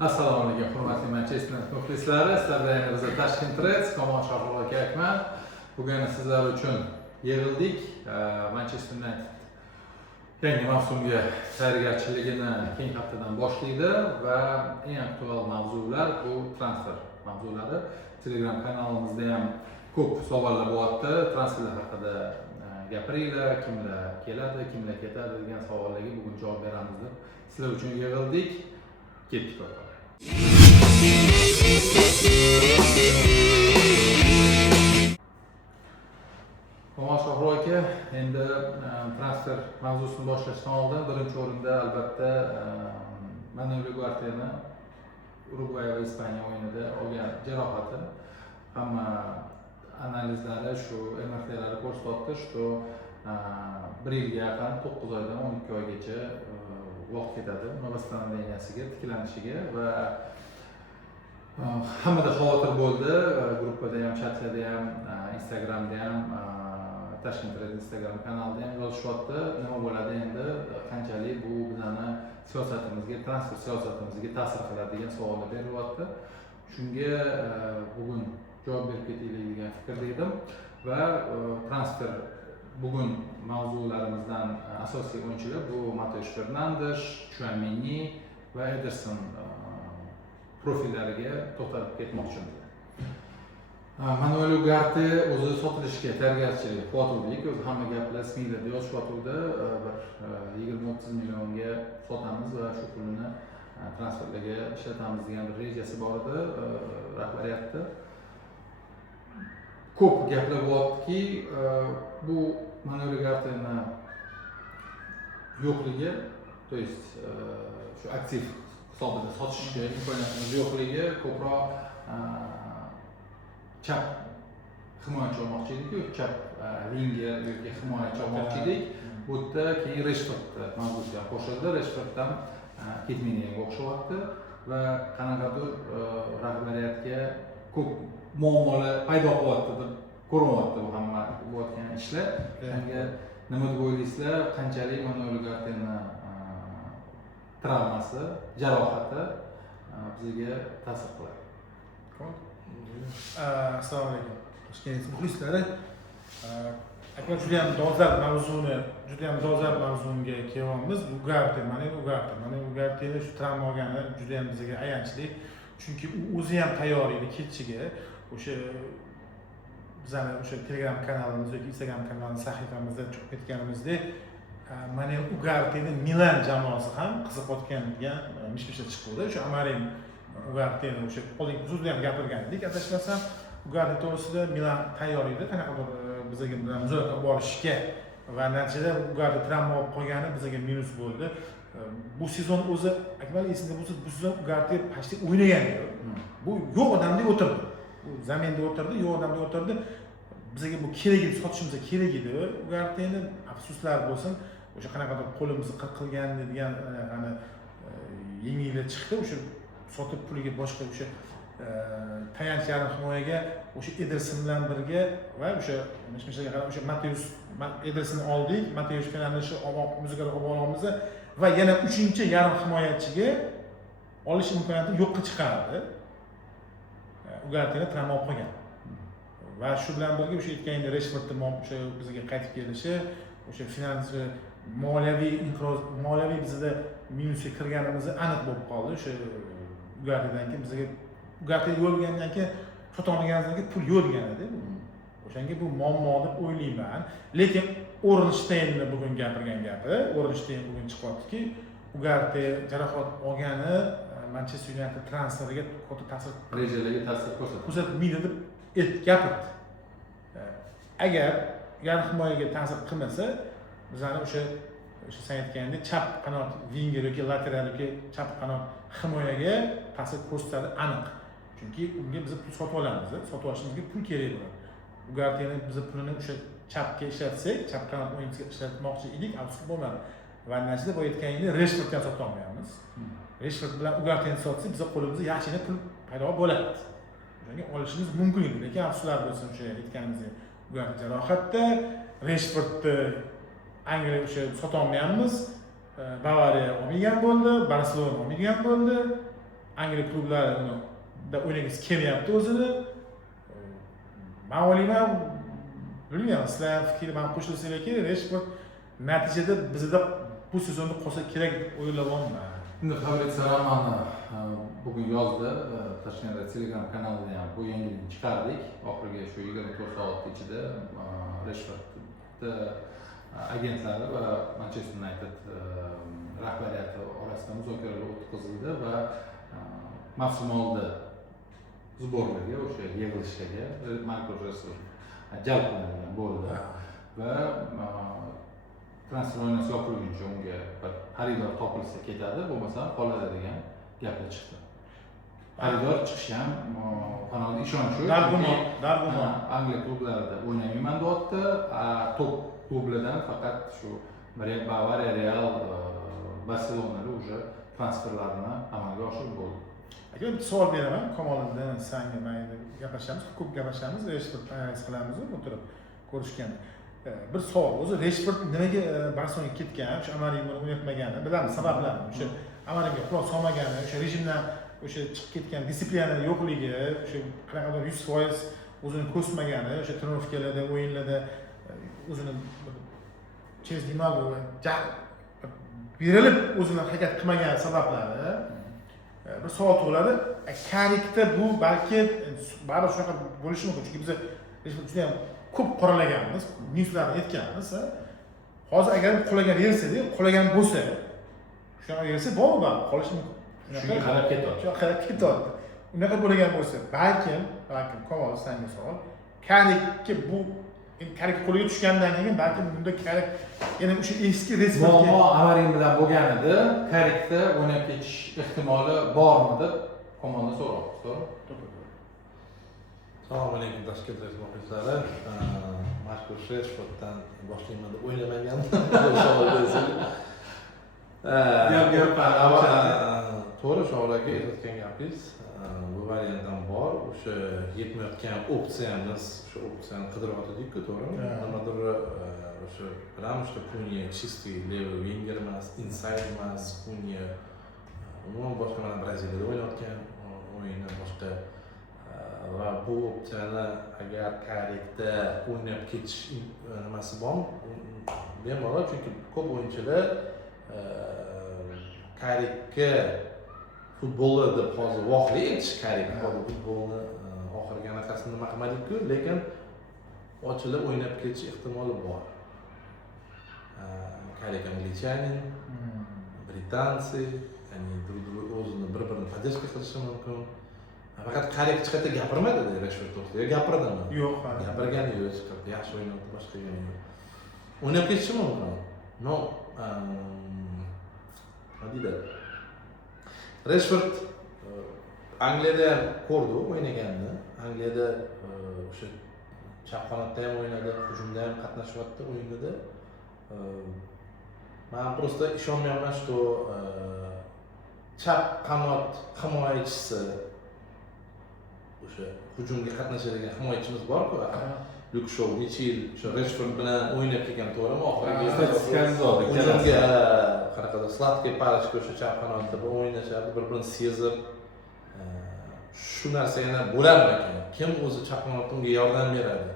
Assalomu alaykum, hurmatli Manchester muxlislari. Sizlar bilan yana biz Tashkent Reds, Komon Shohruxxon akman. Bugun sizlar uchun yig'ildik. Manchester United yangi mavsumga tayyorgarchiligini keyingi haftadan boshlaydi va eng aktual mavzular bu transfer mavzulari. Telegram kanalimizda ham ko'p savollar bo'lyapti. Transferlar haqida gapiringlar, kimlar keladi, kimlar ketadi degan savollarga bugun javob beramiz deb sizlar uchun yig'ildik. Ketdik o'rtoqlar. Komon Shohruxxon aka, endi transfer mavzusini boshlashdan oldin birinchi o'rinda albatta Manuel Ugarteni Urugvay va Ispaniya o'yinida olgan jarohati, hamma analizlari shu MRT'lari ko'rsatyapti, shu 1 yilga yaqin 9 oydan 12 oygacha vaqt ketadi восстановленияsiga, tiklanishiga va hammada xavotir bo'ldi. Gruppada ham, chatlarda ham, Instagramda ham, Tashkent Reds Instagram kanalida ham yozishyapti. Nima bo'ladi endi, qanchalik bu bizani siyosatimizga, transfer siyosatimizga ta'sir qiladi degan savollar berilyapti. Shunga bugun javob berib ketaylik degan fikrda edim va transfer bugun mavzularimizdan asosiy o'yinchilar bu Mateus Fernandes, Tchouaméni va Ederson profillariga to'xtalib ketmoqchimiz. Manuel Ugarte o'zi sotilishga tayyorgarchilik qilyapti. O'zi hamma gaplar SMIlarda yozishyapti. Bir 20-30 millionga sotamiz va shu pulni transferlarga ishlatamiz degan bir rejasi bor edi rahbariyatda. Ko'p gaplar bo'lyaptiki, bu Manuel Ugarteni yo'qligi, to есть shu aktiv hisobida sotishga imkoniyatimiz yo'qligi, ko'proq chap himoyachi olmoqchi edik, chap winger yoki himoyachi olmoqchi edik. Bu yerda keyin Rashford mavzusiga qo'shildi. Rashford ham ketmaydiga o'xshayapti va qanaqadir rahbariyatga ko'p muammolar paydo qilyapti deb ko'rinyapti bu hamma bo'layotgan ishlar. Shunga nima deb o'ylaysizlar, qanchalik Manuel Ugarteni travmasi, jarohati bizga ta'sir qiladi? Assalomu alaykum. Toshkent muxlislari. Akbar juda ham dolzarb mavzuga kelyapmiz. Manuel Ugarte shu travma olgani juda ham bizga ayanchli. Chunki u o'zi ham tayyor edi ketishiga. O'sha bizning o'sha Telegram kanalimiz yoki Instagram kanalimiz sahifamizda chiqib ketganimizdek, Manuel Ugarteni Milan jamoasi ham qiziqayotgan degan mish-mishlar chiqdi. O'sha Amarim Ugarteni o'sha oldingi huzurda ham gapirgan edik. Adashmasam, Ugarte to'g'risida Milan tayyor edi. Qanaqadir bizga bilan muzokara olib borishga va natijada Ugarte travma olib qolgani bizga minus bo'ldi. Bu sezon o'zi akmal esingda bo'lsa, bu sezon Ugarte почти o'ynagan edi. Bu yo'q odamdek o'tirdi. Bu zaminda o'tirdi, yo'q odamdek o'tirdi. Bizga bu kerak edi, sotishimiz kerak edi. Ugarteni afsuslar bo'lsin, o'sha qanaqadir qo'limizni qilgan degan yengillar chiqdi. O'sha sotib puliga boshqa o'sha tayanch yarim himoyaga o'sha Ederson bilan birga va o'sha mishmishlarga qarab o'sha Mateus Edersonni oldik, Mateus Fernandesni muzokara qilib olamiz va yana 3-chi yarim himoyachiga olish imkoniyatini yo'qqa chiqardi. Ugarteni travma olib qolgan. Va shu bilan birga o'sha aytganingdek Rashfordning o'sha bizga qaytib kelishi, o'sha finansal moliyaviy bizda minusga kirganimiz aniq bo'lib qoldi. O'sha Ugartedan keyin bizga Ugarte yo'lgandan keyin sota olmaganimizdan keyin pul yo'q degan edi. O'shanga bu muammo deb o'ylayman. Lekin Ornsteynni bugun gapirgan gapi, Ornsteyn bugun chiqyaptiki, Ugarte jarohat olgani Manchester United transferiga katta ta'sir, rejalarga ta'sir ko'rsatmaydi deb gapirdi. Agar yarim himoyaga ta'sir qilmasa, bizani o'sha sen aytgandek chap qanot winger yoki lateral yoki chap qanot himoyaga ta'sir ko'rsatadi aniq. Chunki unga biz pul sotib olamiz, sotib olishimizga pul kerak bo'ladi. Ugarteni biz pulini o'sha chapga ishlatsak, chap qanot o'yinchiga ishlatmoqchi edik, afsus bo'lmadi. Va natijada bu aytganingdek Rashfordni ham sotib olmayapmiz. Rashford bilan Ugarteni sotsak, biz qo'limizda yaxshigina pul paydo bo'ladi. O'shanga olishimiz mumkin edi, lekin afsuslar bo'lsin, o'sha aytganimizdek Ugarte jarohatda, Rashfordni Angliya o'sha sota olmayapmiz. Bavariya olmagan bo'ldi, Barselona olmagan bo'ldi. Angliya klublarida o'ynagisi kelyapti o'zini. Men o'ylayman, bilmayman, sizlar fikri bilan qo'shilsangiz kerak, Rashford natijada bizda bu sezonda qolsa kerak deb o'ylayapman. Endi Fabrizio Romano bugun yozdi, Toshkentda Telegram kanalida ham bu yangilikni chiqardik. Oxirgi shu 24 soat ichida Rashfordni agentlari va Manchester United rahbariyati orasida muzokaralar o'tkazildi va mavsum oldi sborlarga o'sha yig'ilishga Marko Rashford jalb qilingan bo'ldi va transfer oynasi yopilguncha unga bir xaridor topilsa ketadi, bo'lmasa qoladi degan gaplar chiqdi. Xaridor chiqishi ham qanaqadir ishonch shu. Dargumon. Angliya klublarida o'ynayman deyapti. Top klublardan faqat shu Bavariya, Real, Barselonaga уже transferlarni amalga oshirib bo'ldi. Aka, bir savol beraman. Kamoliddin, senga mayli gaplashamiz, ko'p gaplashamiz, Rashford analiz qilamiz o'tirib ko'rishganda. Bir savol, o'zi Rashford nimaga Barselonaga ketgan, o'sha Amarimni o'ynatmagani, bilamiz sabablarini. O'sha Amarimga quloq solmagani, o'sha rejimdan o'sha chiqib ketgan disiplina yo'qligi, o'sha qanaqadir 100% o'zini ko'rsatmagani, o'sha trenirovkalarda, o'yinlarda o'zini chezdimag'u berilib o'zini harakat qilmagan sabablari bir savol tug'iladi. Karikda bu balki baribir shunaqa bo'lishi mumkin, chunki biz juda ham ko'p qoralaganmiz, newslarni aytganmiz. Hozir agar qulagan relsada, qulagan bo'lsa, shunaqa relsa bormi, qolishi mumkin. Shunga qarab ketyapti. Shu qarab ketyapti. Unaqa bo'lgan bo'lsa, balkim Kamol senga savol, Karikka bu Karik qo'liga tushgandan keyin balki bunda Karik yana o'sha eski Rashfordga muammo Amarim bilan bo'lgan edi. Karikda o'ynab ketish ehtimoli bormi deb Kamoldan so'rayapti. Assalomu alaykum Toshkent muxlislari. Marko Rashforddan boshlayman deb o'ylamagandim. To'g'ri, Sho'raga aytayotgan gapingiz bu variantdan bor. O'sha yetmayotgan opsiyamiz, o'sha opsiyani qidiryotdik-ku, to'g'rimi? Nimadir o'sha bilamiz, что Kunye чистый levый winger emas, inside emas, Kunye umuman boshqa mana Braziliyada o'ynayotgan o'yindan boshqa va bu opsiyani agar Karikda o'ynab ketish nimasi bormi? Bemalol, chunki ko'p o'yinchilar Karikka futbolda deb hozir voqea aytish Karik hozir futbolni oxirgi anaqasini nima qilmadik-ku, lekin ochilib o'ynab ketish ehtimoli bor. Karik anglichanin, britansi, ya'ni o'zini bir-birini podдержка qilishi mumkin. Faqat Karik chiqadi gapirmadi-da Rashford to'g'risida. Gapirdimi? yo'q, gapirgani yo'q, chiqadi. Yaxshi o'ynadi, boshqa gani yo'q. O'ynab ketishi mumkin. No, nima Rashford Angliyada ham ko'rdi o'ynaganini. Angliyada o'sha chap qanotda ham o'ynadi, hujumda ham qatnashyapti o'yinida. Men просто ishonmayapman, что chap qanot himoyachisi o'sha hujumga qatnashadigan himoyachimiz bor-ku. Luke Shaw necha yil o'sha Rashford bilan o'ynab kelgan, to'g'rimi? Oxirgi statistikamiz bor. hujumga qanaqadir sladkay parachka o'sha chap qanotda o'ynashardi, bir-birini sezib. Shu narsa yana bo'larmikan? Kim o'zi chap qanotda unga yordam beradi?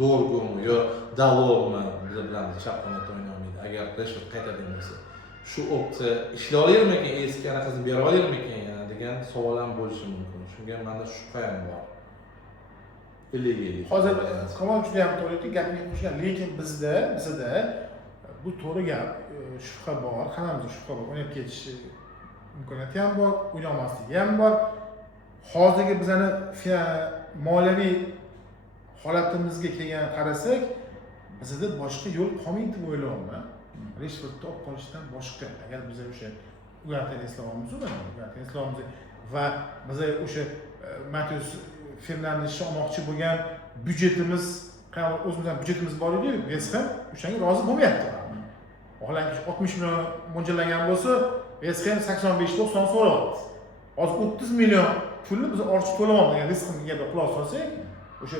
Dorgumi yo Dalovmi? Biz bilamiz, chap qanotda o'ynay olmaydi. Agar Rashford qaytadigan bo'lsa, shu opsiya ishlay olarmikan, eski anaqasini bera olarmikan degan savol ham bo'lishi mumkin. Shunga menda shubha ham bor. Hozir Kamol juda ham to'g'ri aytdi, gapni qo'shgan, lekin bizda bu to'g'ri gap, shubha bor, hammamizda shubha bor. O'ynab ketish imkoniyati ham bor, o'ynamasligi ham bor. Hozirgi bizani moliyaviy holatimizga kelgan qarasak, bizda boshqa yo'l qolmaydi deb o'ylayapman. Rashfordni olib qolishdan boshqa, agar biz o'sha Ugartani eslayapmiz, va biz o'sha Matius Fernandesni olmoqchi bo'lgan byudjetimiz, o'zimizning byudjetimiz bor edi, West Ham o'shanga rozi bo'lmayapti. Vaholanki 60 million mo'ljallangan bo'lsa, West Ham 85-90 so'rayapti. Hozir 30 million pulni biz ortiq to'layapmiz. Agar West Hamga gapga quloq solsak, o'sha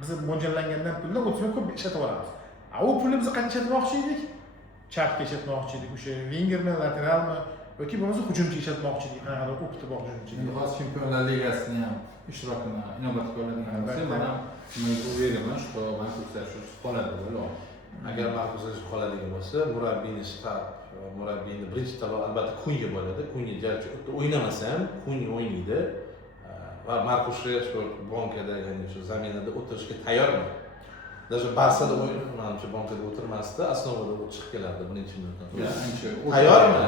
biz mo'ljallangandan puldan 30 million ko'p ishlatib olamiz. U pulni biz qancha ishlatmoqchi edik? Chapga ishlatmoqchi edik, o'sha wingermi, lateralmi yoki bo'lmasa hujumchi ishlatmoqchilik, qanaqadir o'qitib hujumchi. Endi hozir Chempionlar Ligasini ham ishtirokini inobatga oladigan bo'lsak, men ham uverенman, что Markus Rashford qoladi deb o'ylayman. Agar Markus Rashford qoladigan bo'lsa, murabbiyni shtab, murabbiyni birinchi tanlov albatta Kunga bo'ladi. Kunga jarchi o'ynamasa ham Kun o'ynaydi. Va Markus Rashford bankada, ya'ni shu zaminada o'tirishga tayyormi? Даже Barsada o'ynamchi bankada o'tirmasdi, основada chiqib kelardi birinchi minutdan. Tayyormi?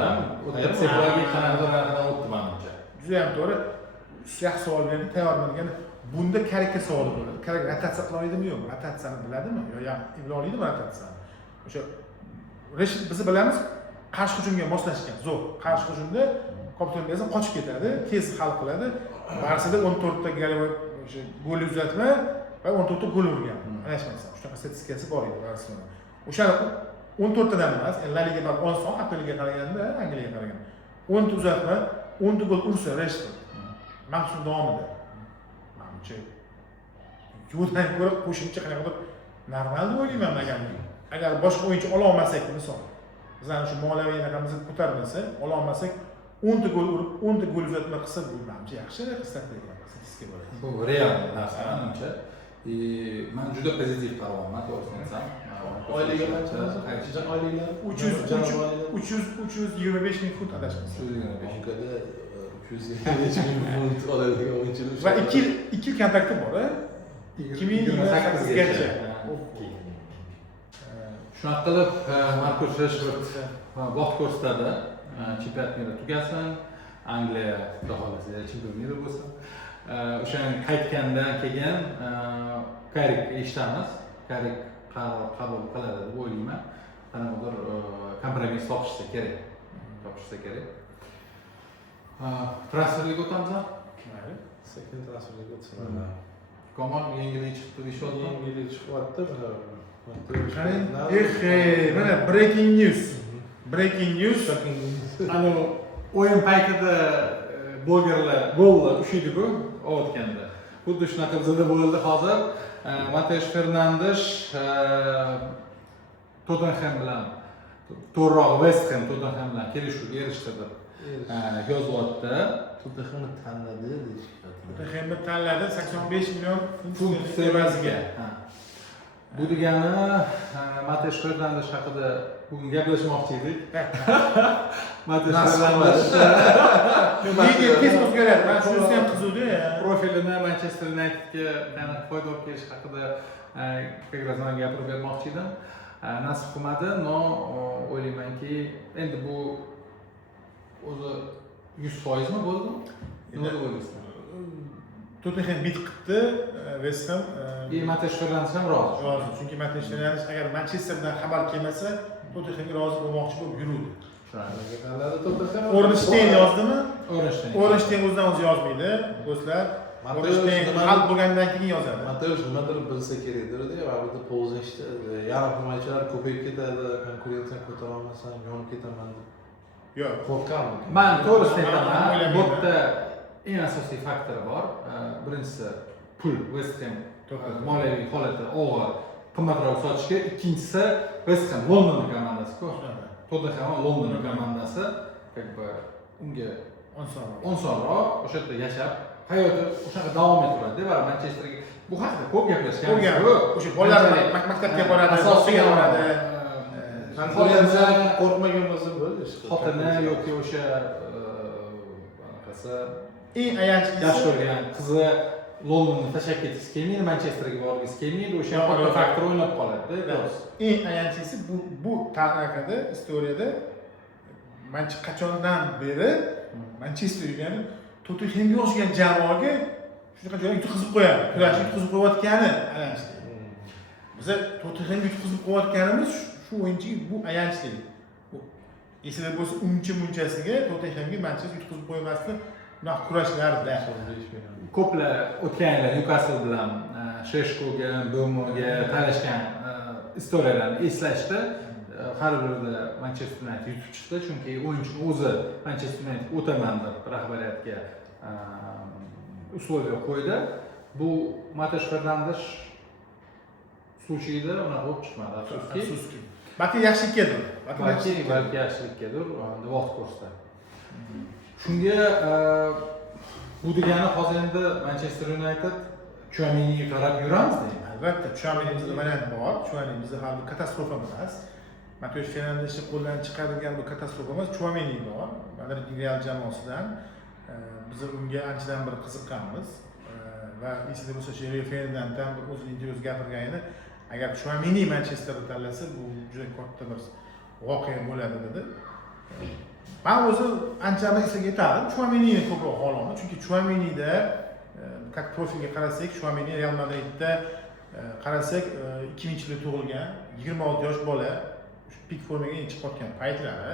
O'tib qanaqadir o'tdi menimcha. Juda ham to'g'ri. Yaxshi savol berdi, tayyorman degani. Bunda karika savol bo'ladi. Karak rotatsiya qila oladimi yo'qmi? Rotatsiyani biladimi? Yo, imlo oladimi rotatsiyani? O'sha Rashford biz bilamiz, qarshi hujumga moslashgan. Zo'r. Qarshi hujumda kapitan bo'lsa qochib ketadi, tez hal qiladi. Barsada 14 ta o'sha gol uzatma va 14 ta gol urgan. Adashmasam, shunaqa statistikasi bor edi Barselona. O'sha 14 tadan emas, La Liga bilan 10 son, Apeliga qaraganda, Angliyaga qaraganda 10 ta uzatma, 10 ta gol ursa Rashford mavsum davomida. Menimcha yo'ldan ko'ra qo'shimcha qanaqadir normal deb o'ylayman magamni. Agar boshqa o'yinchi ola olmasak, misol, bizning shu moliyaviy raqamimizni ko'tarmasa, ola olmasak 10 ta gol urib, 10 ta gol uzatma qilsa, bu menimcha yaxshi statistika bo'ladi. Bu real narsa menimcha. Men juda pozitiv qarayman, to'g'risini aytsam. Oyliga qancha? Oyliklar 325 ming funt adashmasam. 325. Bankada 325 ming funt oladigan o'yinchilar. Va 2 yil kontrakti bor, 2028gacha. Shunaqa qilib Markus Rashford vaqt ko'rsatadi. Chempionat meni tugasin, Angliya xudo xolasa chempion meni bo'lsin. O'shan qaytgandan keyin Karik eshitamiz. Karik qaror qabul qiladi deb o'ylayman. Qanaqadir kompromiss topishsa kerak. Transferga o'tamiz. Mayli. Sekin transferga o'tsin. Komon yangilik chiqdi deyapti. Yangilik chiqyapti. Mana breaking news. Ana o'yin paytida blogerlar gollar ushlaydi-ku, o'tganda. Xuddi shunaqa bizda bo'ldi hozir. Mateus Fernandes Tottenham bilan to'g'riroq West Ham Tottenham bilan kelishuvga erishdi deb yozyapti. Tottenhamni tanladi deyishdi. Tottenhamni tanladi 85 million funt evaziga. Bu degani Mateus Fernandes haqida bugun gaplashmoqchi edik. Mateus Fernandes nega tez o'zgaradi? Men shunisi ham qiziqdi. Profilini Manchester Unitedga qanaqa foyda olib kelish haqida как раз men gapirib bermoqchi edim. Nasib qilmadi, no o'ylaymanki, endi bu o'zi 100% mi bo'ldi? Nima deb o'ylaysiz? Tottenham bit qildi, West Ham Mateus Fernandes ham rozi. Chunki Mateus Fernandes agar Manchesterdan xabar kelmasa, Tottenhamga rozi bo'lmoqchi bo'lib yuruvdi. Ornstein yozdimi? Ornstein o'zidan o'zi yozmaydi, do'stlar. Ornstein hal bo'lgandan keyin yozadi. Mateus nimadir bilsa kerakdir-da, va bu yerda polzashda yarim himoyachilar ko'payib ketadi, konkurensiya ko'tara olmasam, yonib ketaman deb. Yo'q, qo'rqaman. Men to'g'risini aytaman, bu yerda eng asosiy faktor bor. Birinchisi pul, West Ham moliyaviy holati og'ir, qimmatroq sotishga. Ikkinchisi West Ham London komandasi-ku. Tottenham London komandasi, как бы unga osonroq o'sha yerda yashab, hayoti o'shaqa davom ettiradi va Manchesterga bu haqida ko'p gaplashganmiz. O'sha bolalar maktabga boradi, asosiga boradi. Konkurensiyadan qo'rqmagan bo'lsa bo'ldi. Xotini yoki o'sha qanaqasi eng ayanchli yaxshi ko'rgan qizi Londonni tashlab ketgisi kelmaydi, Manchesterga borgisi kelmaydi, o'sha katta faktor o'ynab qoladi. Eng ayanchlisi bu tarixda, istoriyada qachondan beri Manchester yurgan Tottenhamga o'xshagan jamoaga shunaqa joyga yutqizib qo'yadi. Kurashni yutqizib qo'yayotgani ayanchli. Biz Tottenhamga yutqizib qo'yayotganimiz shu o'yinchiga bu ayanchli. Esida bo'lsa uncha-munchasiga Tottenhamga Manchester yutqizib qo'ymasdi. Bunaqa kurashlarda ko'plar o'tgan yil Newcastle bilan Sheshkoga, Bomoga talashgan istoriyalarni eslashdi. Har birida Manchester United yutib chiqdi, chunki o'yinchi o'zi Manchester United o'taman deb rahbariyatga условия qo'ydi. Bu Mateus Fernandes случайida unaqa bo'lib chiqmadi, afsuski. Balki yaxshilikkadir. Balki yaxshilikkadir, vaqt ko'rsatadi. Shunga bu degani hozir endi Manchester United Chouameniga qarab yuramiz deyman. Albatta, Chouamenimizda variant bor. Chouamenimizda hali bu katastrofa emas. Mateus Fernandesni qo'ldan chiqargan bu katastrofa emas. Chouameni bor. Madrid Real jamoasidan biz unga anchadan beri qiziqqanmiz. Va esida bo'lsa, Rio Ferdinanddan bir o'zining intervyusida gapirgan edi. Agar Chouameni Manchesterni tanlasa, bu juda katta bir voqea bo'ladi dedi. Men o'zi anchani eslaga yetardim. Chouamenini ko'proq xohladim. Chunki Chouamenida как profilga qarasak, Chouameni Real Madridda qarasak 2000-yilda tug'ilgan, 26 yosh bola, shu pik formaga chiqayotgan paytlari,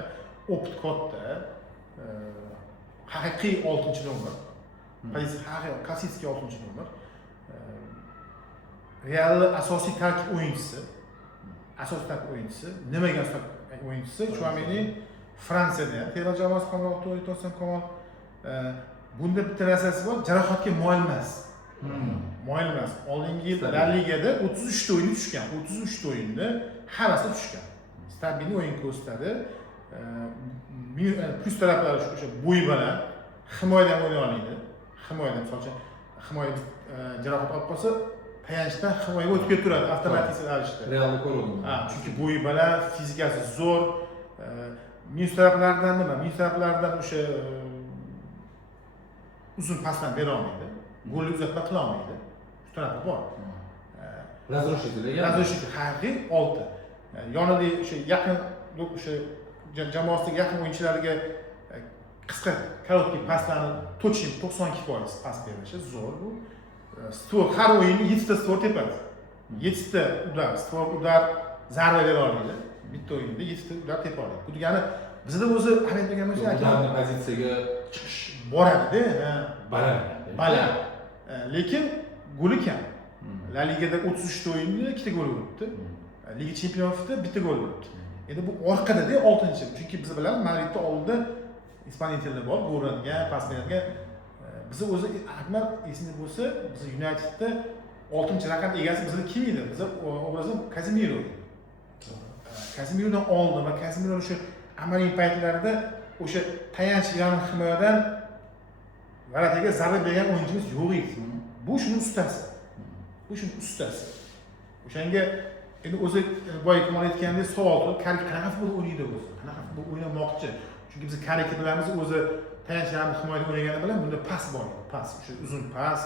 opit katta, haqiqiy 6-nomer. Pozitsiya haqiqiy klassik 6-nomer. Real asosiy tarkib o'yinchisi. Asosiy tarkib o'yinchisi, nimaga asosiy o'yinchisi? Chouameni Fransiyada terma jamoasi qamroq to'ytosan Komol. Bunda bitta narsasi bor, jarohatga moyil emas. Moyil emas. Oldingi yil La Ligada 33 ta o'yin tushgan. 33 ta o'yinda hammasi tushgan. Stabil o'yin ko'rsatadi. Plus taraflari o'sha bo'y bilan himoyadan o'ynay oladi. Himoyadan, masalan, himoya jarohat olib qolsa, tayanchdan himoyaga o'tib ketib turadi avtomatik ravishda. Realda ko'rdim. Chunki bo'yi bilan, fizikasi zo'r. Minus taraflaridan nima? Minus taraflaridan o'sha uzun pasdan bera olmaydi. Golni uzatma qila olmaydi. Shu tarafi bor. Razrushitli haqiqiy 6. Yonida o'sha yaqin o'sha jamoasiga yaqin o'yinchilarga qisqa korotkий paslarni точно 92% pas berishi zo'r bu. Stor har o'yinda 7 ta stor tepadi. 7 ta udar, stor udar zarba bera oladi. Bitta o'yinda 7 ta udar tepa oladi. Bu degani bizda o'zi Ahmed degan bo'lsa, ularning pozitsiyaga chiqish boradi-da, baland. Lekin goli kam. La Ligada 33 ta o'yinda 2 ta gol uribdi. Liga Chempionatida bitta gol uribdi. Endi bu orqada-da 6-chi. Chunki biz bilamiz, Madridda oldida Ispaniya tilida bor, gol uradigan, pas beradigan. Biz o'zi Akmal esingda bo'lsa, biz Unitedda 6-raqam egasi bizda kim edi? Biz obrazim Casemiro. Casemirodan oldin va Casemiro o'sha amaliy paytlarida o'sha tayanch yarim himoyadan Varataga zarba bergan o'yinchimiz yo'q edi. Bu shuni ustasi. O'shanga endi o'zi boya Kamol aytgandek savol turib, qanaqa futbol o'ynaydi o'zi? Qanaqa futbol o'ynamoqchi? Chunki biz Karikni bilamiz, o'zi tayanch yarim himoyada o'ynagani bilan bunda pas bor edi. Pas, o'sha uzun pas,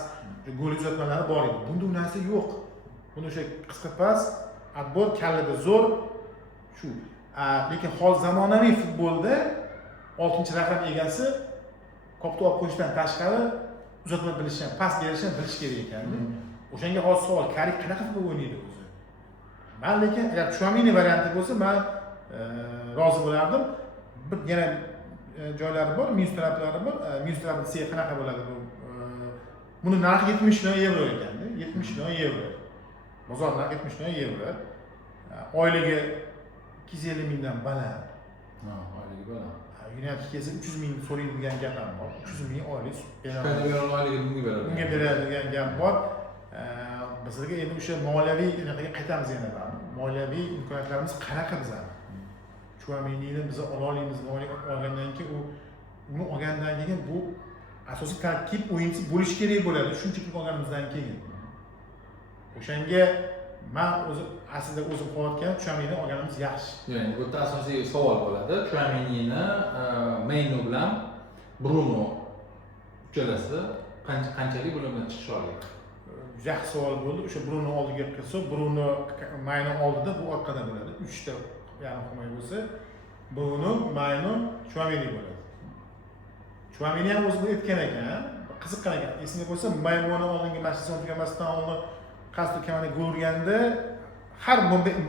gol uzatmalari bor edi. Bunda u narsa yo'q. Bunda o'sha qisqa pas, atbor kallada zo'r. Shu. Lekin hozir zamonaviy futbolda 6-raqam egasi kopni olib qo'yishdan tashqari uzatma bilishi, pas berishni bilish kerak ekan. O'shanga hozir savol, Karik qanaqa futbol o'ynaydi o'zi? Men lekin agar Chouameni varianti bo'lsa, men rozi bo'lardim. Bir yana joylari bor, minus taraflari bor. Minus tarafida siz qanaqa bo'ladi bu? Buni narxi 70 million euro ekanda, 70 million euro. Bozor narxi 70 million euro. Oyligi 250 mingdan baland. Oyligi baland. United kelsa 300 ming so'raydigan gap ham bor. 300 ming oylik beradi. Oyligini bunga beradi. Bunga beradigan gap bor. Bizlarga endi o'sha moliyaviy anaqaga qaytamiz yana ham. Moliyaviy imkoniyatlarimiz qanaqa bizlar? Chouamenini biz ola olamiz, olgandan keyin uni olgandan keyin bu asosiy tarkib o'yinchisi bo'lish kerak bo'ladi. Shuncha pul olganimizdan keyin. O'shanga men o'zi aslida o'zim qo'yayotgan Chouamenini olganimiz yaxshi. Ya'ni bu asosiy savol bo'ladi. Chouamenini Mayno bilan Bruno uchalasi qanchalik bo'limdan chiqish oladi? Yaxshi savol bo'ldi. O'sha Bruno oldiga kirsa, Bruno Mayno oldida bu orqada bo'ladi. 3 ta yarim himoya bo'lsa, Bruno, Mayno, Chouameni bo'ladi. Chouameni ham o'zi aytgan ekan, qiziqqan ekan. Esingda bo'lsa, Maynoni oldingi Manchester tugamasdan oldin qasdi kamani gol urganda, har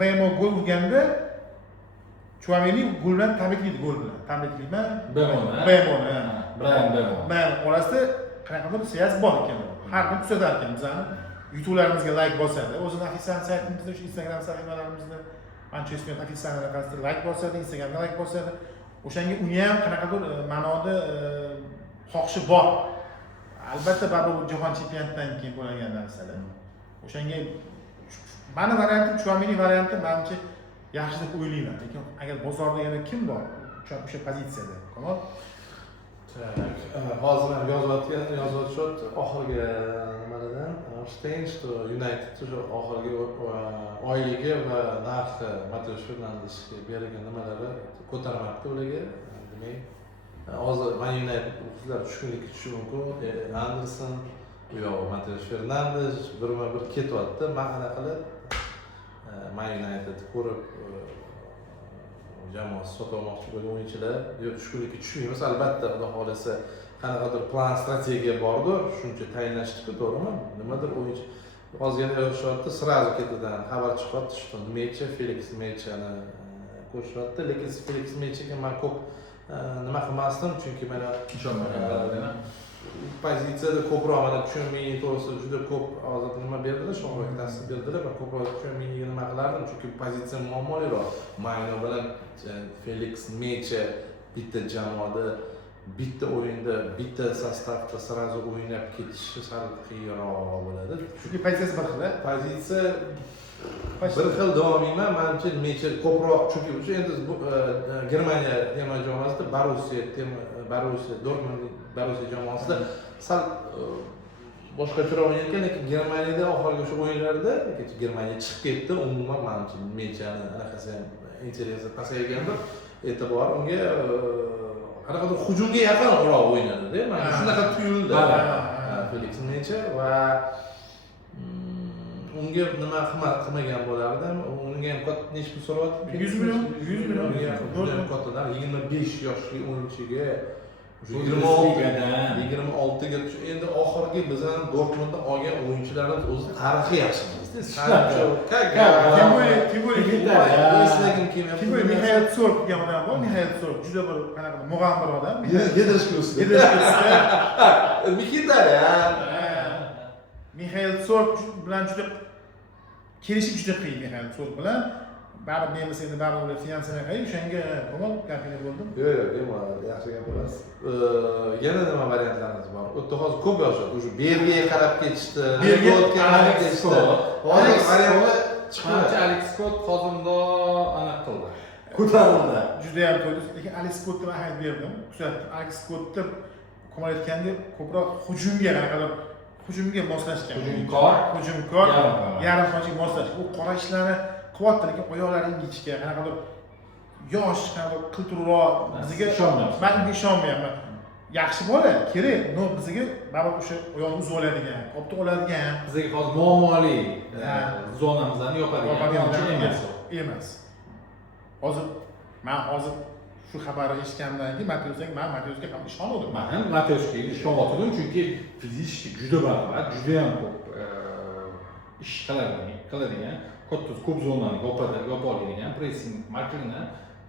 Mayno gol urganda Chouameni gol bilan tabriklaydi, gol bilan. Tabriklayman. Bemoni. Brian Bemoni. Men orasida qanaqadir siyos bor ekan. Har kun kuzatar ekan bizani YouTube'larimizga like bosadi. O'zini ofisial saytimizda, shu Instagram sahifalarimizda Manchester ofisiallarga qasdi like bosadi, Instagramda like bosadi. O'shanga uni ham qanaqadir ma'noda xohishi bor. Albatta bu jahon chempionatidan keyin bo'lgan narsalar. O'shanga mani variantim, Chouameni varianti menimcha yaxshi deb o'ylayman. Lekin agar bozorda yana kim bor o'sha pozitsiyada? Kamol hozir ham yozyapti oxirgi nimalardan Stein что United уже oxirgi oyligi va narxi Mateus Fernandesga berilgan nimalari ko'tarmabdi ularga. Demak, hozir Man United qizlar tushkunlikka tushishi mumkin. Anderson, u yoq Mateus Fernandes birma-bir ketyapti. Men qanaqa qilib Man United ko'rib jamoasi sotmoqchi bo'lgan o'yinchilar tushkunlikka tushmaymiz. Albatta, xudo xolasa qanaqadir plan, strategiya bordir, shuncha tayinlashdi-ku, to'g'rimi? Nimadir o'yinchi hozir yana yozishyapti, sразу ketidan xabar chiqyapti, что Mecha, Felix Mechani ko'rishyapti, lekin Felix Mechaga men ko'p nima qilmasdim, chunki mana ishonmaganlar. Pozitsiyada ko'proq mana Tchouameni to'g'risida juda ko'p hozir nima berdilar, sho'ng'ib ta'sir berdilar. Men ko'proq Tchouameniga nima qilardim, chunki pozitsiya muammoliroq. Mayno bilan Felix Mecha bitta jamoada, bitta o'yinda, bitta sostavda sразу o'ynab ketishi sal qiyinroq bo'ladi. Chunki pozitsiyasi bir xil. Pozitsiya bir xil davomiyman, menimcha Mecha ko'proq, chunki o'sha endi Germaniya terma jamoasida Borussia Dortmund jamoasida sal boshqacharoq o'ynayotgan, lekin Germaniyada oxirgi o'sha o'yinlarda Germaniya chiqib ketdi, umuman menimcha Mechani anaqasi ham interesi pasaygandir. E'tibor unga qanaqadir hujumga yaqinroq o'ynadi-da. Menga shunaqa tuyuldi. Felix Mecha va unga nima qilmagan bo'lardim. Unga ham katta necha pul so'rayapti? 100 million. 100 million. Kattalar 25 yoshli o'yinchiga 26 ga endi oxirgi bizning Dortmundda olgan o'yinchilarimiz o'zi tarixiy yaxshimizda. Sancho, Kaga, eslagim kelmayapti. Kim Mikhail Tsork degan odam bor. Mikhail Tsork juda bir qanaqa mug'ambir odam. Yedirishga Mkhitaryan. Mikhail Tsork bilan juda kelishib juda qiyin Mikhail Tsork bilan. Baribir nemis endi baribir finansiyaga qo'yib, o'shanga ko'mal kampaniya bo'ldim. Yo'q, bemalol, yaxshi gap emas. Yana nima variantlarimiz bor? O'tda hozir ko'p yozishadi. O'sha Belgiyaga qarab ketishdi. Alex Scott. Hozir variantlar chiqdi. Alex Scott hozirda aniq qildi. Ko'tarildi. Juda ham to'g'ri, lekin Alex Scottga ahamiyat berdim. Kuzatdim. Alex Scottni ko'mal aytganda ko'proq hujumga qanaqadir hujumga moslashgan. Hujumkor, yarim himoyachiga moslashgan. U qora ishlarni qilyapti, lekin oyoqlari ingichka, qanaqadir yosh, qanaqadir qiltiruroq bizga ishonmayman. Men unga ishonmayapman. Yaxshi bola, kerak, no bizga baribir o'sha oyoqni uzib oladigan, qopni oladigan. Bizga hozir muammoli zonamizni yopadigan emas. Hozir men shu xabarni eshitganimdan keyin Mateusga ham ishonmadim. Men ham Mateusga ishonmadim, chunki fizически juda baquvvat, juda ham ko'p ish qiladigan, ko'p zonani yopoladigan, pressing markingni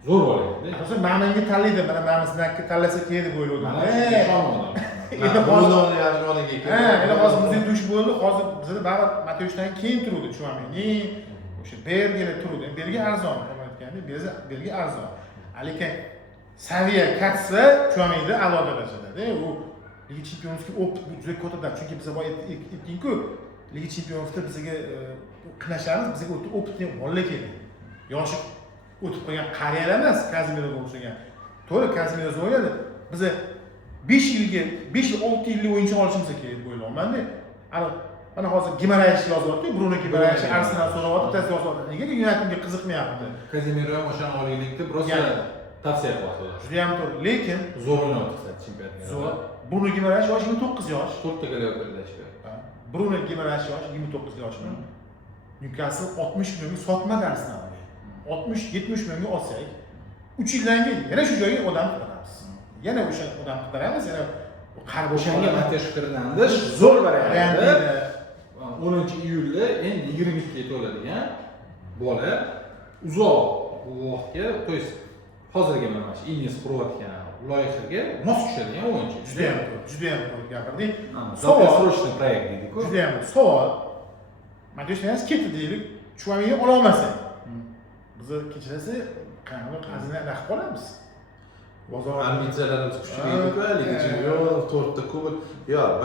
zo'r bo'ladi. Hozir menga tanlaydi, mana Mamiznakka tanlasa kerak deb o'yladim. Ishonmadim. Endi hozir yozganiga endi hozir muzey tush bo'ldi. Hozir bizda baribir Mateusdan keyin turadi Tchouameni, o'sha Berglar turadi. Berga arzon, aytganda, Berga arzon. Lekin saviya katsa Tchouamenidan a'lo darajada. U Liga Chempionskka opit juda katta, chunki biz boya aytding-ku, Liga Chempionskda bizga qilashamiz, bizga opitni bolalar kerak. Yoshi o'tib qolgan qariyalar emas, Kazimiroga o'xshagan. To'g'ri, Kazimiro o'ynadi. Biz 5 yil 6 yillik o'yinchi olishimiz kerak deb o'ylayman-da. Mana hozir Gimarayesh yozyapti, Bruno Gimarayesh Arsenal so'rayapti, tez yozyapti. Nega Unitedga qiziqmayapti? Kazimiro ham o'shani oylikda biroz tavsiya qilyapti. Juda ham to'g'ri, lekin zo'r o'ynayapti chempionatda. Zo'r. Bruno Gimarayesh yoshi 29 yosh. 4 ta gol qo'llashdi. Bruno Gimarayesh yoshi 29 yoshmi? Newcastle 60 millionga sotmadi Arsenalga. 60-70 millionga olsak, 3 yildan keyin yana shu joyga odam qidiramiz. Yana o'sha odam qidiramiz, yana qarib o'shanga Mateus Fernandes zo'r variant. 10-iyulda endi 22 ga to'ladigan bola uzoq vaqtga, to есть hozirgi mana shu Ines qurayotgan loyihaga mos tushadigan o'yinchi. Juda ham to'g'ri gapirding. Долгосрочный проект deydi-ku. Juda ham savol. Mateus Fernandes ketdi deylik, Tchouameni ola olmasa. Biz kechirasa qanday qazina qolamiz? Bozor ambitsiyalarimiz kuchliku, Liga Chempionlar, 4 ta kubok. Yo'q,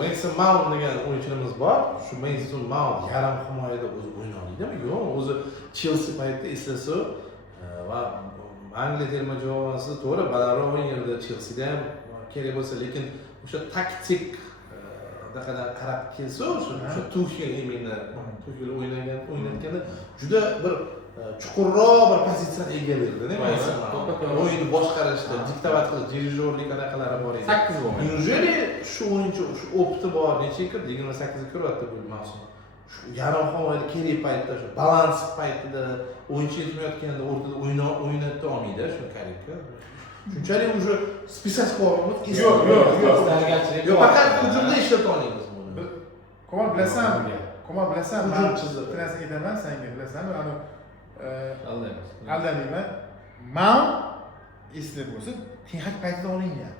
Mason Mount degan o'yinchimiz bor. Shu Mason Mount yarim himoyada o'zi o'ynaydimi? Yo'q, o'zi Chelsea paytida eslasa va Angliya terma jamoasi to'g'ri balandroq o'ynaydi, Chelsea da ham kerak bo'lsa, lekin o'sha taktik qadar qarab kelsa, o'sha Tuxel imенно Tuxel o'ynayotganda juda bir chuqurroq bir pozitsiyani egallaydi-da, o'yinni boshqarishda, diktovat qilish, dirijorlik anaqalari bor edi. 8 bo'lmaydi. Неужели shu o'yinchi shu opti bor, necha yil 28 ga ko'ryapti bu mavsum. Shu yarim himoyada kerak paytda, shu balans paytida o'yinchi yetmayotganda o'rtada o'ynata olmaydi shu Karibga. Shunchalik уже списать qilib Yo'q. Yo'q, faqat hujumda ishlata olamiz buni. Komol bilasan? Hujum chizig'i. Transfer etaman senga, bilasanmi? Aldaymiz. Aldamayman. Mount esda bo'lsa, Tinhak paytida olingan.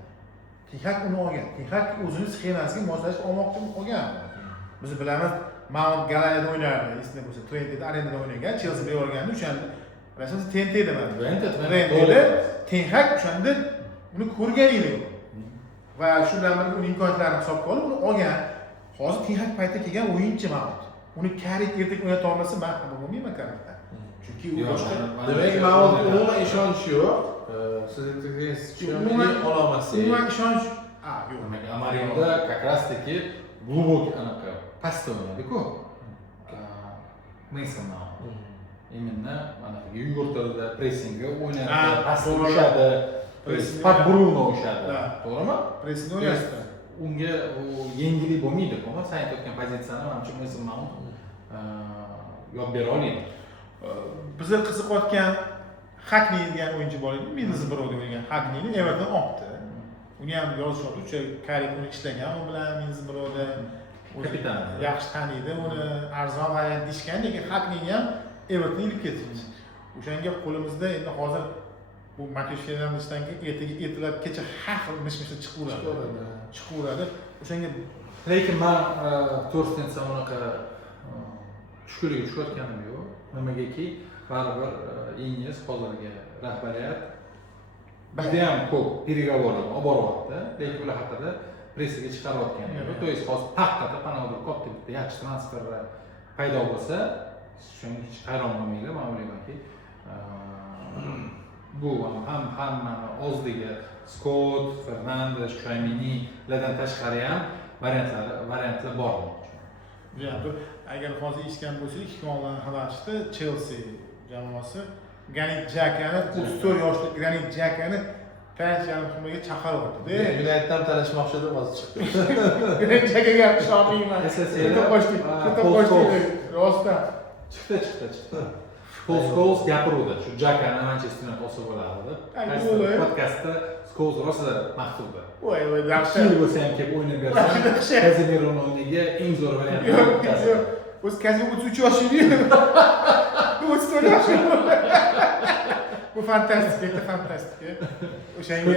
Tinhak uni olgan. Tinhak o'zini sxemasiga moslashib olmoqchi olgan. Biz bilamiz, Mount Galaniyada o'ynardi, esda bo'lsa, Twente'da arendada o'ynagan, Chelsea berib olgandi, o'shanda bilasizmi, Tente eman. Twente'da Tinhak o'shanda uni ko'rgan edi. Va shu bilan birga uning imkoniyatlarini hisobga olib, uni olgan. Hozir Tinhak paytida kelgan o'yinchi Mount. Uni Karik ertak o'ynata olmasa, men xabar bo'lmayman Karikdan. Chunki u boshqa. Demak, Mount umuman ishonch yo'q. Siz aytganingiz ololmasak. Umuman ishonch yo'q. Demak, Amarimda как раз taки glubok anaqa pastda o'ynadi-ku. Mason Mount. Именно mana yugurtirdi, pressingga o'ynadi, pastga tushadi, Pat Bruno o'shadi. To'g'rimi? Pressing o'ynayapti. Unga yengillik bo'lmaydi, ammo sen aytayotgan pozitsiyani menimcha Mason Mount yo'q bera oladi. Bizni qiziqayotgan Hackney degan o'yinchi bor edi, Middlesbroughda o'ynagan Hackneyni Everton olibdi. Uni ham yozishyapti, o'sha Karik uni ishlagan, u bilan Middlesbroughda kapitan yaxshi taniydi, uni arzon variant deyishgan, lekin Hackneyni ham Everton ilib ketdi. O'shanga qo'limizda endi hozir bu Matius Fernandesdan keyin ertalabgacha har xil mish-mishlar chiqaveradi. O'shanga lekin men to'g'risini unaqa tushkunlikka tushayotganim yo'q. Nimagaki baribir ingliz hozirgi rahbariyat judayam ko'p переговорlar olib boryapti, lekin ular haqida pressaga chiqarayotgan yo'q. То есть hozir paqqata qanaqadir katta bitta yaxshi transferlar paydo bo'lsa, shunga hech hayron bo'lmanglar, men o'ylaymanki bu hamma ozligi Scott, Fernandes, Chouaminilardan tashqari ham variantlar bor. Agar hozir eshitgan bo'lsak, hikoyalarni xabar chiqdi, Chelsea jamoasi Granit Xhakani 34 yoshli Granit Xhakani yarim himoyaga chaqiryapti-da. Uniteddan talashmoqchi edi, hozir chiqdi. Granit Xhakaga ishonmayman. Rostdan. Chiqdi. Paul Scholes gapiruvdi, shu Xhakani Manchester United olsa bo'ladi. Qaysi podkastda Scholes rosa maqtuldi. Voy, yaxshi. Kim bo'lsa ham kelib o'ynab bersa, Kazemiro'ning o'rniga eng zo'r variant. Yo'q. O'z Kazemiro 33 yoshli. Bu 34 yoshli. Bu fantastik, fantastik. O'shanga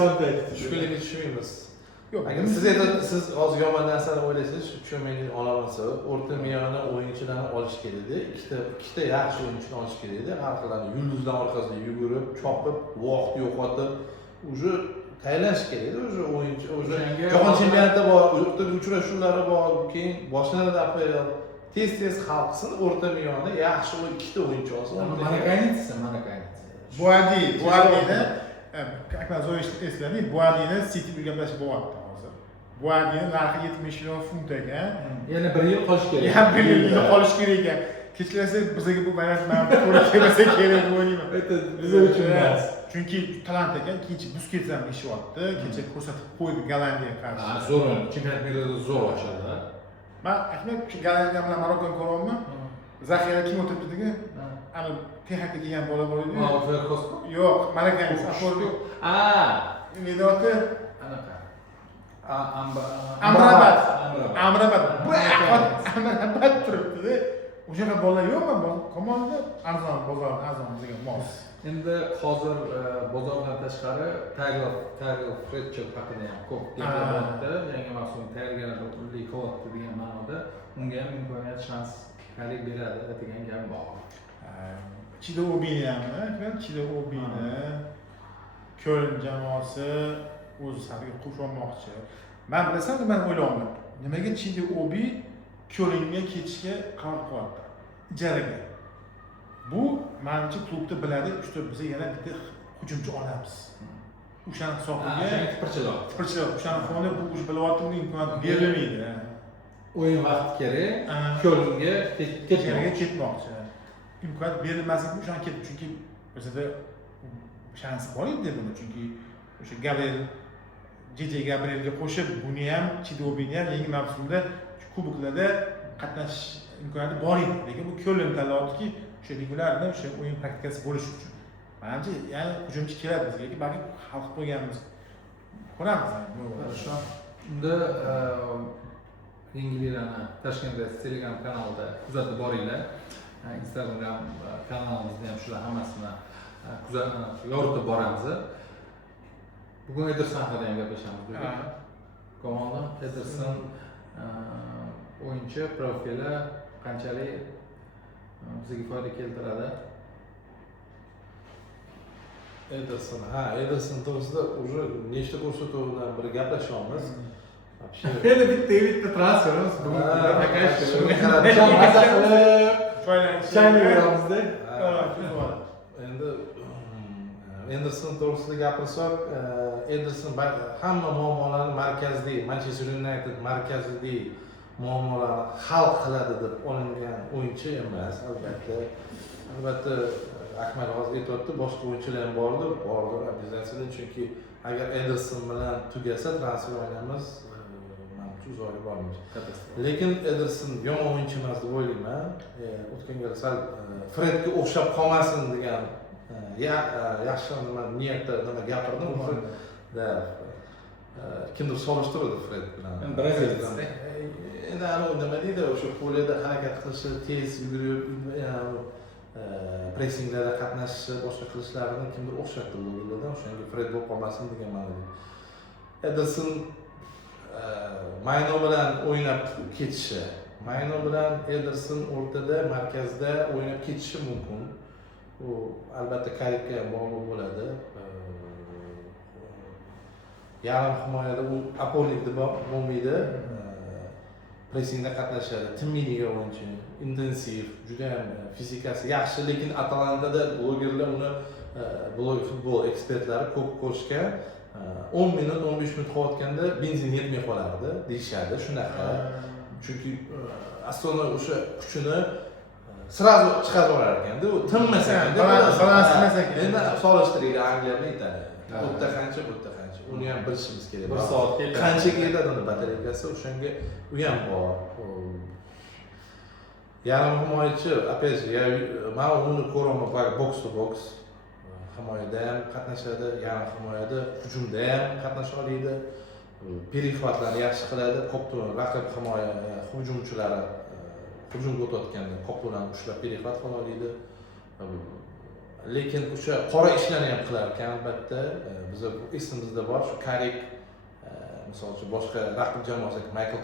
fantastik. Tushkunlikka tushmaymiz. Yo'q. Agar siz hozir yomon narsani o'ylaysiz, tushunmaysiz, olamasa, o'rta miyani o'yinchilarni olish kerak edi. Ikkita yaxshi o'yinchini olish kerak edi. Har xil yulduzlar orqasida yugurib, chopib, vaqt yo'qotib, уже taylanish kerak edi. Уже o'yinchi, уже jahon chempionatida bor, o'rtada uchrashuvlari bor, keyin boshlanadi aprel. Tez hal qilsin, o'rta miyani yaxshi ikkita o'yinchi olsin. Mana qaynitsa. Buadini Akmal zo'yish eslading, Buadini City bilan gaplashib bo'lyapti hozir. Buadini narxi 70 million funt ekan. Yana 1 yil qolish kerak. Yana 1 yil qolish kerak ekan. Kechirasiz, bizga bu variant to'g'ri kelmasa kerak o'ylayman. Biz uchun emas. Chunki talant ekan, keyinchi Busquets ham ishyapti. Kecha ko'rsatib qo'ydi Gollandiyaga qarshi. Zo'r, chempionat ligada zo'r ochadi. Men Ahmed Gollandiya bilan Marokkoni ko'ryapman. Zaxira kim o'tiribdi degan? Ana texnika kelgan bola bor edi. Yo'q, Marokkani Afordi. Nidoti Anaqa. Amrabat. Bu Amrabat turibdi-da. O'shaqa bolalar yo'qmi? Ko'monda arzon bozor, arzon bizga mos. Endi hozir bozordan tashqari Taylor Fletcher haqida ham ko'p gapiryapti. Yangi mavsum tayyorgarlik qilyapti degan ma'noda unga ham imkoniyat, shans qalik beradi degan gap bor. Chida Obini Köln jamoasi o'z safiga qo'shilmoqchi. Men bilasan, men o'ylayman. Nimaga Chida Obi Kölnga ketishga qaror qilyapti? Ijaraga. Bu menimcha klubda biladi, usta biz yana bitta hujumchi olamiz. o'shani hisobiga O'shani tipirchiloq. tipirchiloq o'shani fonda bu ush bilyaptimni imkoniyat berilmaydi. O'yin vaqti kerak, Kölnga Ketmoqchi. Ketmoqchi. Imkoniyat berilmasligi o'shani ketdi. Chunki bizda shans bor edi buni. Chunki o'sha Gabrielga qo'shib, buni ham Chidobini ham yangi mavsumda kuboklarda qatnashish imkoniyati bor edi. Lekin bu Köln tanlayaptiki, o'sha regularda o'sha o'yin praktikasi bo'lishi uchun. Menimcha, ya'ni hujumchi keladi bizga, balki xalq qo'yganmiz. Ko'ramiz. Хорошо. Unda Ingilizlarni Toshkentda Telegram kanalida kuzatib boringlar. Instagram kanalimizda ham shular hammasini yoritib boramiz. Bugun Ederson haqida ham gaplashamiz. Komandan Ederson o'yinchi profili qanchalik bizga foyda keltiradi? Ederson to'g'risida уже nechta ko'rsatuv bilan bir gaplashyapmiz. Endi bitta transferimiz bugun chaylayveramizda. Endi Ederson to'g'risida gapirsak, Ederson hamma muammolarni markaziy, Manchester United markaziy muammolarni hal qiladi deb olingan o'yinchi emas, albatta. Akmal hozir aytibdi, boshqa o'yinchilar ham bordir, обязательно, chunki agar Ederson bilan tugasa transfer oynamiz, menimcha uzoqqa bormaydi. Lekin Ederson yomon o'yinchi emas deb o'ylayman. O'tgan gal sal Fredga o'xshab qolmasin degan yaxshi niyatda gapirdim. Kimdir solishtirdi Fred bilan. Braziliyada. Endi nima deydi, o'sha poliyada harakat qilishi, tez yugurib, pressinglarda qatnashishi, boshqa qilishlarini kimdir o'xshatdi blogerlardan, o'shanga Fred bo'lib qolmasin degan ma'noda. Ederson Mayno bilan o'ynab ketishi, Mayno bilan Ederson o'rtada, markazda o'ynab ketishi mumkin. U albatta Karikka ham bog'liq bo'ladi. Yarim himoyada u aporlik deb bo'lmaydi. Pressingda qatnashadi, timidliga o'yinchi, intensiv, juda ham fizikasi yaxshi, lekin Atalantada blogerlar uni futbol ekspertlari ko'p ko'rishgan. 10 minut, 15 minut qolayotganda benzin yetmay qolardi, deyishadi, shunaqa. Chunki aslida o'sha kuchini sразу chiqarib olar ekanda, u tinmasa ekan, balanslamas ekan. Endi solishtiraylik, Angliyada aytadi. Bu yerda qancha, bu yerda qancha. Uni ham bilishimiz kerak. 1 soat qanchaga yetadi uni batareykasi, o'shanga u ham bor. Yarim himoyachi, опять же, men uni ko'raman box to box. Himoyada ham qatnashadi, yarim himoyada, hujumda ham qatnasha oladi. Perixvatlarni yaxshi qiladi, ko'pdan raqib himoya hujumchilari hujumga o'tayotganda ko'pdan ushlab perixvat qila oladi. Lekin o'sha qora ishlarni ham qilar ekan, albatta. Biz esimizda bor, shu Karik misol uchun boshqa raqib jamoasiga Michael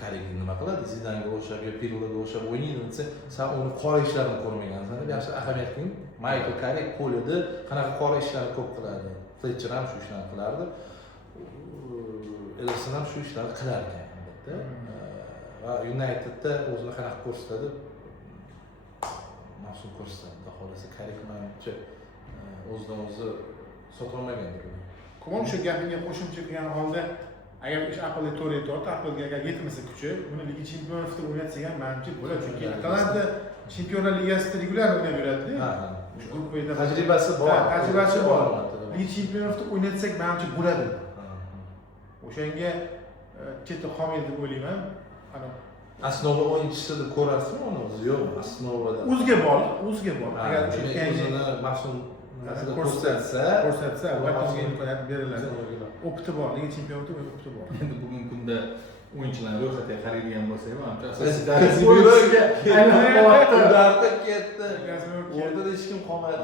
Carrick nima qiladi? Zidanga o'xshab yoki Pirloga o'xshab o'ynaydi desa, sen uni qora ishlarini ko'rmagansan deb yaxshi ahamiyat qiling. Michael Carrick qo'lida qanaqa qora ishlarni ko'p qiladi. Fletcher ham shu ishlarni qilardi. Ederson ham shu ishlarni qilar ekan, albatta. Va Unitedda o'zini qanaqa ko'rsatadi? Mavsum ko'rsatadi. Xohlasa Carrick menimcha o'zidan o'zi sotolmagandir. Ko'mon shu gapingga qo'shimcha qilgan holda, agar ish Apple'ga to'g'ri tortdi, Apple'ga agar yetmasa kuchi, buni Liga Chempionatida o'ynatsa ham menimcha bo'ladi. Chunki Atalanta Chempionlar Ligasida regular o'ynab yuradi. Shu guruh o'yinida tajribasi bor. Tajribasi bor. Liga Chempionatida o'ynatsak menimcha bo'ladi. O'shanga chetda qolmaydi deb o'ylayman. Основа o'yinchisi deb ko'rasizmi uni o'zi? Yo'q, основada. O'ziga bor. Agar o'zini mavsum ko'rsatsa, albatta imkoniyat beriladi. Opti bor, Liga Chempionatida opti bor. Endi bugungi kunda o'yinchilarni ro'yxatiga qaraydigan bo'lsak, menimcha ularga ketdi. O'rtada hech kim qolmadi.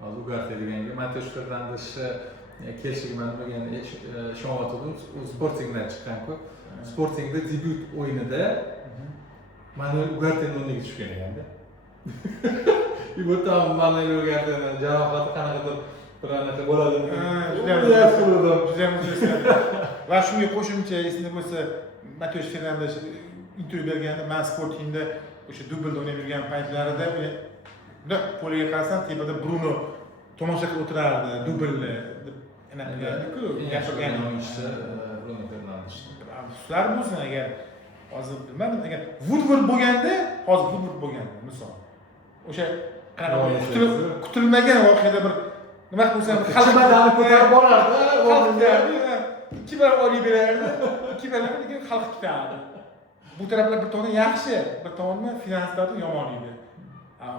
Hozir Ugarte deganga Mateusz Fernandeshni kelishgan degan ishonayotgandim. U Sportingdan chiqqan-ku. Sportingda debyut o'yinida Manuel Ugartening o'rniga tushgan ekanda. Bu tam Manuel Ugartening jarohati qanaqadir bir anaqa bo'ladi. Juda va shunga qo'shimcha esingda bo'lsa, Mateusz Fernandesh intervyu berganda, men Sportingda o'sha dublda o'ynab yurgan paytlarida unda poliga qarasam, tepada Bruno tomosha qilib o'tirardi, dublni deb anaqa qilardi-ku, Yaxshi gapirgan o'yinchisi Bruno Fernandes. Sizlar bo'lsin agar hozir bilmadim, agar Woodward bo'lganda, hozir Woodward bo'lganda, misol. O'sha kutilmagan voqeada bir nima qilsa xalq badani ko'tarib borardi, ikki barobar olib berardi, ikki barobar lekin xalq ketardi. Bu taraflar bir tomon yaxshi, bir tomondan finanslardan yomon edi.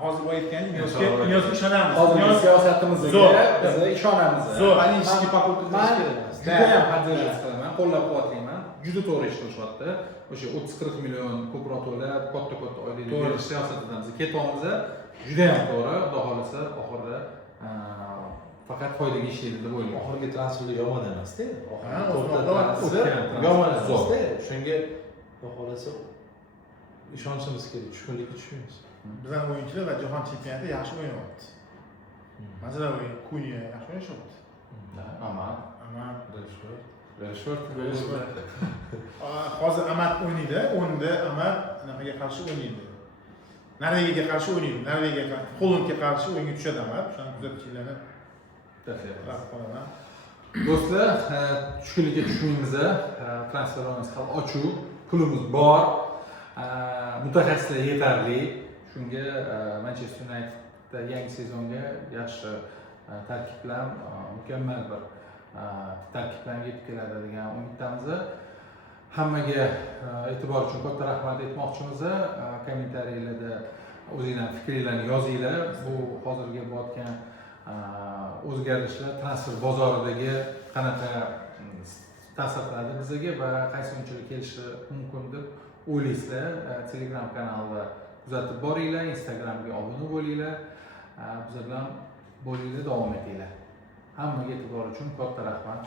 Hozir bu aytgan Inyosga ishonamiz. Hozirgi siyosatimizga biz ishonamiz. Политический fakultet juda ham podдерживать qilaman, qo'llab-quvvatlayman. Juda to'g'ri ish qilishyapti. O'sha 30-40 million ko'proq to'lab, katta oylik berish siyosatidan biz ketyapmiz. Juda ham to'g'ri, xudo xolasa oxirida faqat foydaga ishlaydi deb o'ylayman. oxirgi transferlar yomon emas-da. O'tgan Yomon emas-da. Shunga xudo xolasa ishonchimiz kerak, tushkunlikka tushmaymiz. Bizning o'yinchilar va jahon chempionatida yaxshi o'ynayapti. Masalan, Kunya yaxshi o'ynayapti. Aman, Rashford. Hozir Amat o'ynaydi, o'nda Amat anaqaga qarshi o'ynaydi. Norvegiyaga qarshi o'ynaydi. Norvegiyaga, Holandga qarshi o'yinga tushadi Amat. Shuni kuzatishlarni tavsiya qilaman. Do'stlar, tushkunlikka tushmaymiz. Transferimiz hali ochuv, pulimiz bor, mutaxassislar yetarli. Shunga Manchester Unitedda yangi sezonga yaxshi tarkib bilan mukammal bir tarkib bilan yetib keladi degan umiddamiz. Hammaga e'tibor uchun katta rahmat aytmoqchimiz. Kommentariyalarda o'zingizning fikringizni yozinglar. Bu hozirgi bo'layotgan o'zgarishlar transfer bozoridagi qanaqa ta'sir qiladi bizga va qaysi o'yinchilar kelishi mumkin deb o'ylaysizlar. Telegram kanalida kuzatib boringlar, Instagramga obuna bo'linglar. Biz bilan bo'linglar, davom etinglar. Hammaga e'tibor uchun katta rahmat.